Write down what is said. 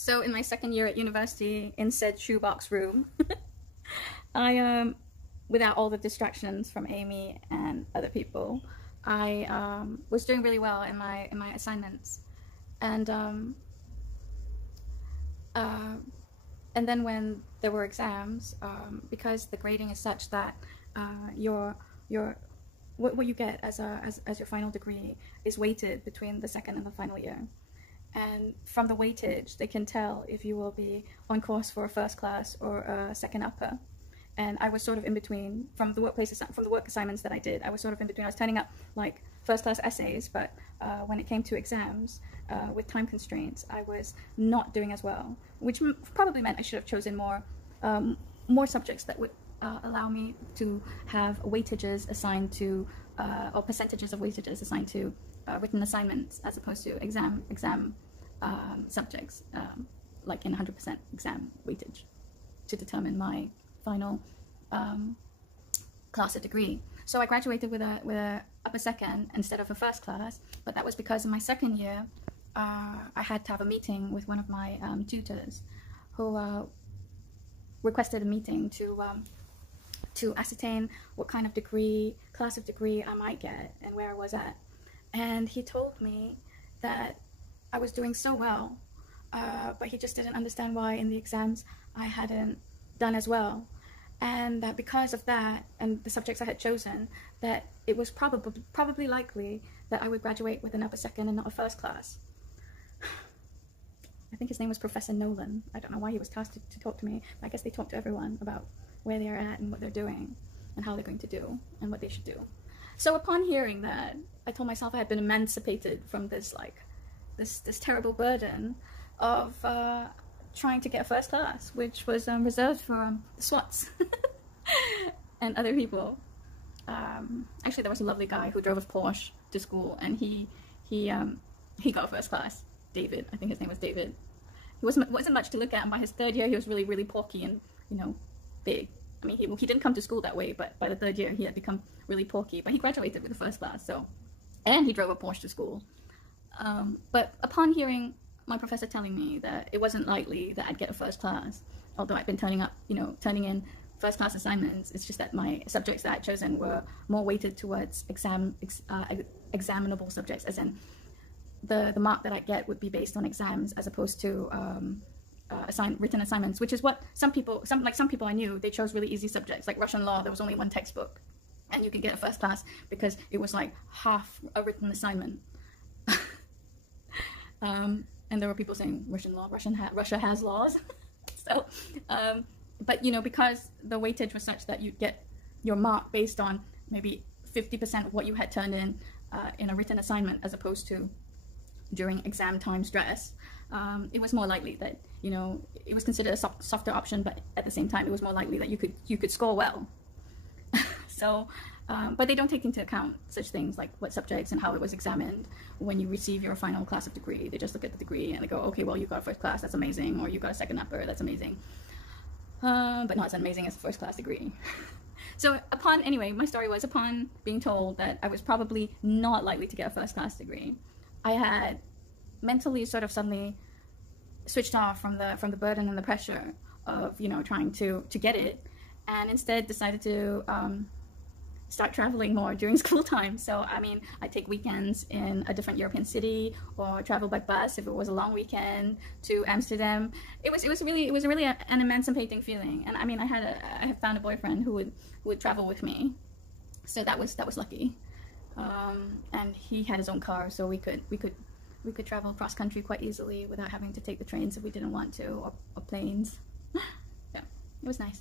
So in my second year at university, in said shoebox room, I without all the distractions from Amy and other people, I was doing really well in my assignments, and then when there were exams, because the grading is such that what you get as your final degree is weighted between the second and the final year. And from the weightage, they can tell if you will be on course for a first class or a second upper. And I was sort of in between. From the work assignments that I did, I was sort of in between. I was turning up like first class essays, but when it came to exams with time constraints, I was not doing as well, which probably meant I should have chosen more subjects that would allow me to have weightages assigned to or percentages of weightages assigned to written assignments, as opposed to exam subjects, like in 100% exam weightage, to determine my final class or degree. So I graduated with a upper second instead of a first class, but that was because in my second year I had to have a meeting with one of my tutors, who requested a meeting to ascertain what kind of class of degree I might get and where I was at. And he told me that I was doing so well, but he just didn't understand why in the exams I hadn't done as well. And that because of that and the subjects I had chosen, that it was probably likely that I would graduate with an upper second and not a first class. I think his name was Professor Nolan. I don't know why he was tasked to talk to me, but I guess they talk to everyone about where they're at and what they're doing and how they're going to do and what they should do. So upon hearing that, I told myself I had been emancipated from this this terrible burden of trying to get first class, which was reserved for the SWATs and other people. Actually, there was a lovely guy who drove a Porsche to school, and he got first class. David, I think his name was David. He wasn't much to look at, and by his third year, he was really porky and big. I mean, he didn't come to school that way, but by the third year, he had become really porky. But he graduated with the first class, and he drove a Porsche to school. But upon hearing my professor telling me that it wasn't likely that I'd get a first class, although I'd been turning in first class assignments, it's just that my subjects that I'd chosen were more weighted towards examinable subjects, as in the mark that I'd get would be based on exams as opposed to written assignments, which is what some people I knew, they chose really easy subjects like Russian law. There was only one textbook, and you could get a first class because it was like half a written assignment. And there were people saying Russian law, Russia has laws. So, but because the weightage was such that you'd get your mark based on maybe 50% of what you had turned in a written assignment, as opposed to during exam time stress, it was more likely that it was considered a softer option, but at the same time it was more likely that you could score well. So, but they don't take into account such things like what subjects and how it was examined when you receive your final class of degree. They just look at the degree and they go, okay, well, you got a first class, that's amazing, or you got a second upper, that's amazing, but not as amazing as a first class degree. So my story was, upon being told that I was probably not likely to get a first class degree, I had mentally sort of suddenly switched off from the burden and the pressure of trying to get it, and instead decided to start traveling more during school time. So I mean, I take weekends in a different European city, or travel by bus if it was a long weekend to Amsterdam. It was really an emancipating feeling. And I mean, I had found a boyfriend who would travel with me, so that was lucky. And he had his own car, so we could travel cross country quite easily without having to take the trains if we didn't want to, or planes. Yeah, it was nice.